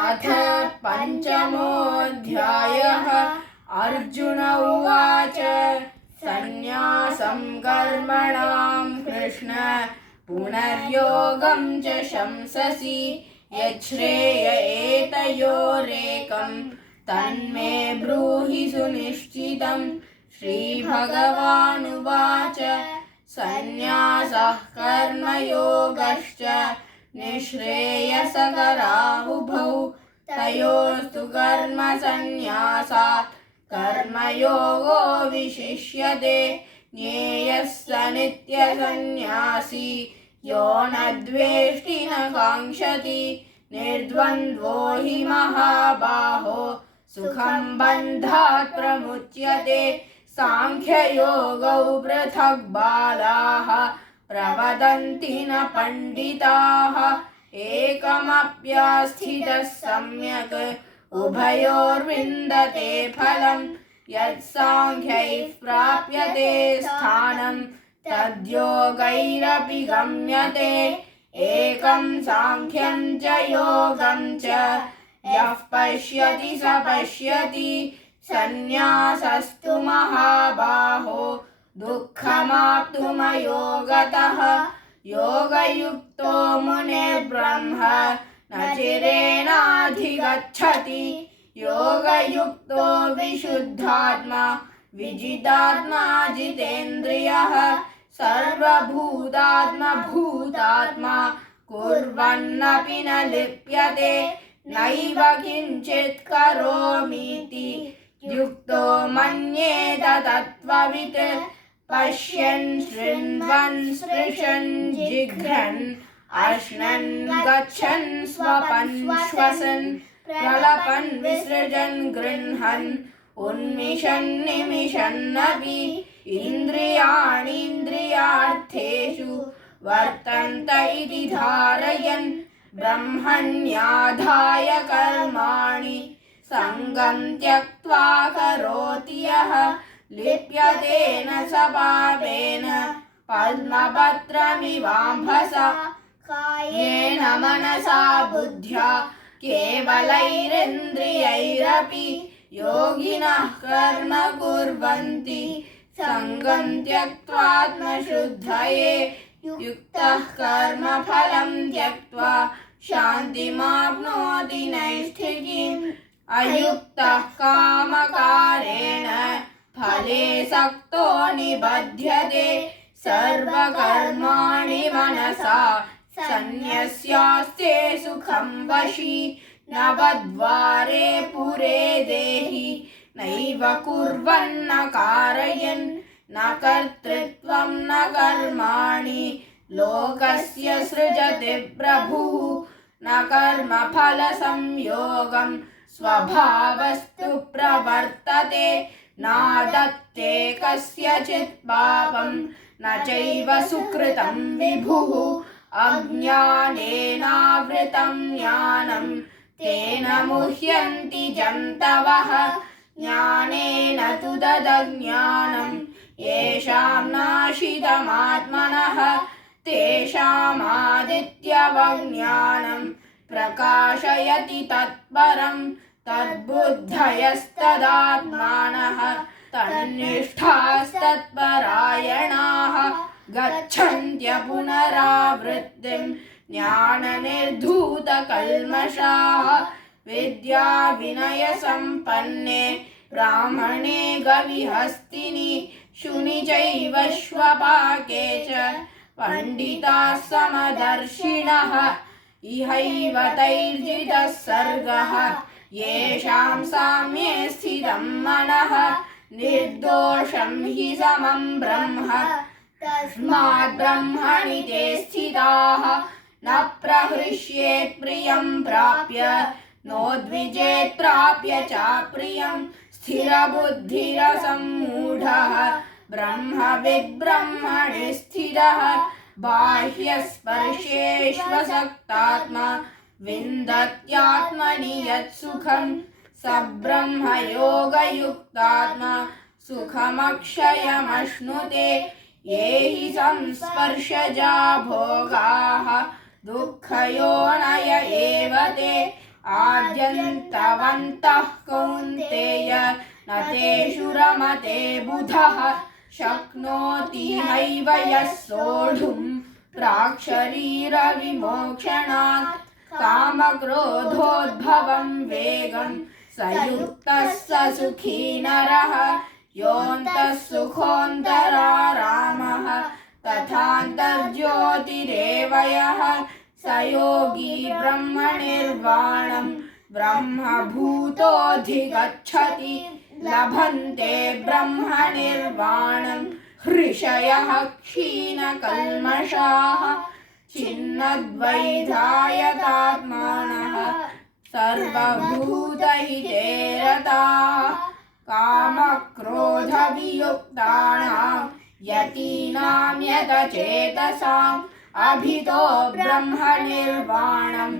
अथ पञ्चमोऽध्यायः। अर्जुन उवाच सन्न्यासं कर्मणां कृष्ण पुनर्योगं च शंससि यच्छ्रेय एतयोरेकं तन्मे ब्रूहि सुनिश्चितं। श्रीभगवानुवाच सन्न्यासः कर्मयोगश्च निःश्रेयसकरावुभौ तयोस्तु कर्मसन्न्यासात् कर्मयोगो विशिष्यते। ज्ञेयः स नित्यसन्न्यासी यो न द्वेष्टि न काङ्क्षति निर्द्वन्द्वो हि महाबाहो सुखं बन्धात् प्रमुच्यते। सांख्ययोगौ पृथक् बालाः प्रवदन्ति न पण्डिताः एकमप्यास्थितः सम्यक् उभयोर्विन्दते फलम् यत्साङ्ख्यैः प्राप्यते स्थानं तद्योगैरपि गम्यते। एकं साङ्ख्यं च योगं च यः पश्यति स पश्यति सन्न्यासस्तु महाबाहो दुःखमाप्तुमयोगतः। योगयुक्तो मुनिर्ब्रह्म न चिरेणाधिगच्छति योगयुक्तो विशुद्धात्मा विजितात्मा जितेन्द्रियः सर्वभूतात्मा कुर्वन्नपि न लिप्यते नैव किञ्चित् करोमीति युक्तो मन्येत तत्त्ववित्। पश्यन् शृण्वन् स्पृशन् जिघ्रन् अश्नन् गच्छन् स्वपन् श्वसन् प्रलपन् विसृजन् गृह्णन् उन्मिषन् निमिषन्नपि इन्द्रियाणीन्द्रियार्थेषु वर्तन्त इति धारयन् ब्रह्मण्याधाय कर्माणि सङ्गं त्यक्त्वा करोति यः लिप्यते न स पापेन पद्मपत्रमिवाम्भसा कायेन मनसा बुद्ध्या केवलैरिन्द्रियैरपि योगिनः कर्म कुर्वन्ति सङ्गं त्यक्त्वात्मशुद्धये। युक्तः कर्मफलं त्यक्त्वा शान्तिमाप्नोति नैष्ठिकीम् अयुक्तः कामकारेण फले सक्तो निबध्यते सर्वकर्माणि मनसा सन्न्यस्यास्ते सुखं वशी नवद्वारे पुरे देहि नैव कुर्वन्न कारयन् न कर्तृत्वं न कर्माणि लोकस्य सृजति प्रभुः न कर्मफलसंयोगं स्वभावस्तु प्रवर्तते नादत्ते कस्यचित् पापं न चैव सुकृतं विभुः अज्ञानेनावृतं ज्ञानं तेन मुह्यन्ति जन्तवः ज्ञानेन तु तदज्ञानं येषां नाशितमात्मनः तेषामादित्यवज्ञानं प्रकाशयति तत्परम् तद्बुद्धयस्तदात्मानः तन्निष्ठास्तत्परायणाः गच्छन्त्य पुनरावृत्तिं ज्ञाननिर्धूतकल्मषाः। विद्याविनयसम्पन्ने ब्राह्मणे गविहस्तिनि शुनि चैव श्वपाके च पण्डिताः समदर्शिनः इहैव तैर्जितः सर्गः येषां साम्ये स्थितं मनः निर्दोषं हि समं ब्रह्म तस्मात् ब्रह्मणि ते स्थिताः। न प्रहृष्येत् प्रियं प्राप्य नोद्विजेत् प्राप्य चाप्रियं स्थिरबुद्धिरसम्मूढः ब्रह्मविद् ब्रह्मणि स्थितः बाह्यस्पर्शेष्वसक्तात्मा विन्दत्यात्मनि यत्सुखं स ब्रह्मयोगयुक्तात्मा सुखमक्षयमश्नुते। ये हि संस्पर्शजा भोगाः दुःखयोनय एव ते आद्यन्तवन्तः कौन्तेय न तेषु रमते बुधः शक्नोति हैव यः सोढुं प्राक्शरीरविमोक्षणात् कामक्रोधोद्भवं वेगं स युक्तः स सुखी नरः योऽन्तः सुखोऽन्तरारामः तथान्तर्ज्योतिरेव यः स योगी ब्रह्मनिर्वाणं ब्रह्मभूतोऽधिगच्छति लभन्ते ब्रह्मनिर्वाणं ऋषयः क्षीणकल्मषाः छिन्नद्वैधायतात्मानः सर्वभूतहिते रताः कामक्रोधवियुक्तानां यतीनां यतचेतसाम् अभितो ब्रह्मनिर्वाणं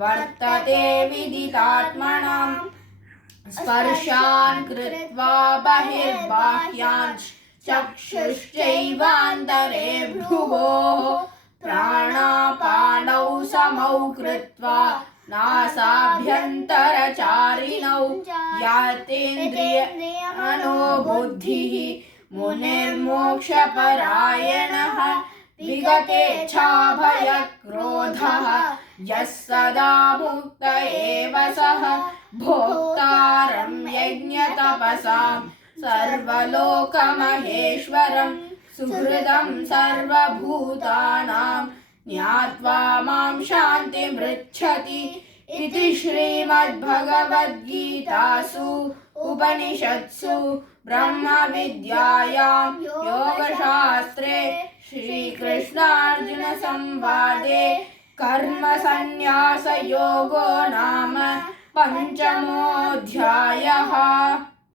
वर्तते विदितात्मनां स्पर्शान् कृत्वा बहिर्बाह्यान् चक्षुश्चैवान्तरे भ्रुवोः प्राणापानौ समौ कृत्वा नासाभ्यन्तरचारिणौ यातेन्द्रियमनोबुद्धिः मुनिर्मोक्षपरायणः विगतेच्छाभयक्रोधः यः सदा मुक्त एव सः भोक्तारं यज्ञतपसां सर्वलोकमहेश्वरं सुहृदं सर्वभूतानां ज्ञात्वा मां शान्तिमृच्छति इति श्रीमद्भगवद्गीतासु उपनिषत्सु ब्रह्मविद्यायां योगशास्त्रे श्रीकृष्णार्जुनसंवादे कर्मसन्न्यासयोगो नाम 5मोऽध्यायः।